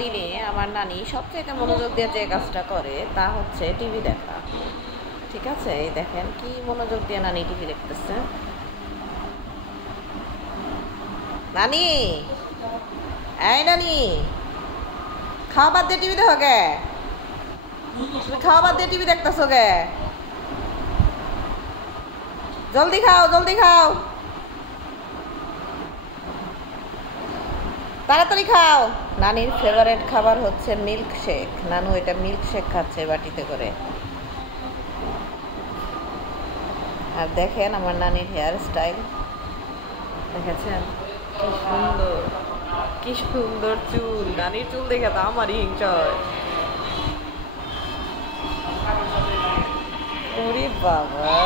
দিনে আমার নানি সবচেয়ে মনোযোগ দিয়ে যে কাজটা করে তা হচ্ছে টিভি দেখা। ঠিক আছে, এই দেখেন কি মনোযোগ দিয়ে নানি টিভি দেখতেছে। নানি, এই নানি, খাওয়া বাদ দিয়ে টিভি দেখো গে? তুমি খাওয়া বাদ দিয়ে টিভি দেখতেছো গে? জলদি খাও, জলদি খাও, তাড়াতাড়ি খাও। নানির ফেভারিট খাবার হচ্ছে মিল্ক শেক। নানু এটা মিল্ক শেক খাচ্ছে বাটিতে করে। আর দেখেন আমার নানির হেয়ার স্টাইল দেখেছেন, কি সুন্দর, কি সুন্দর চুল। নানির চুল দেখে তো আমারই হিংসা হয়। ওরে বাবা।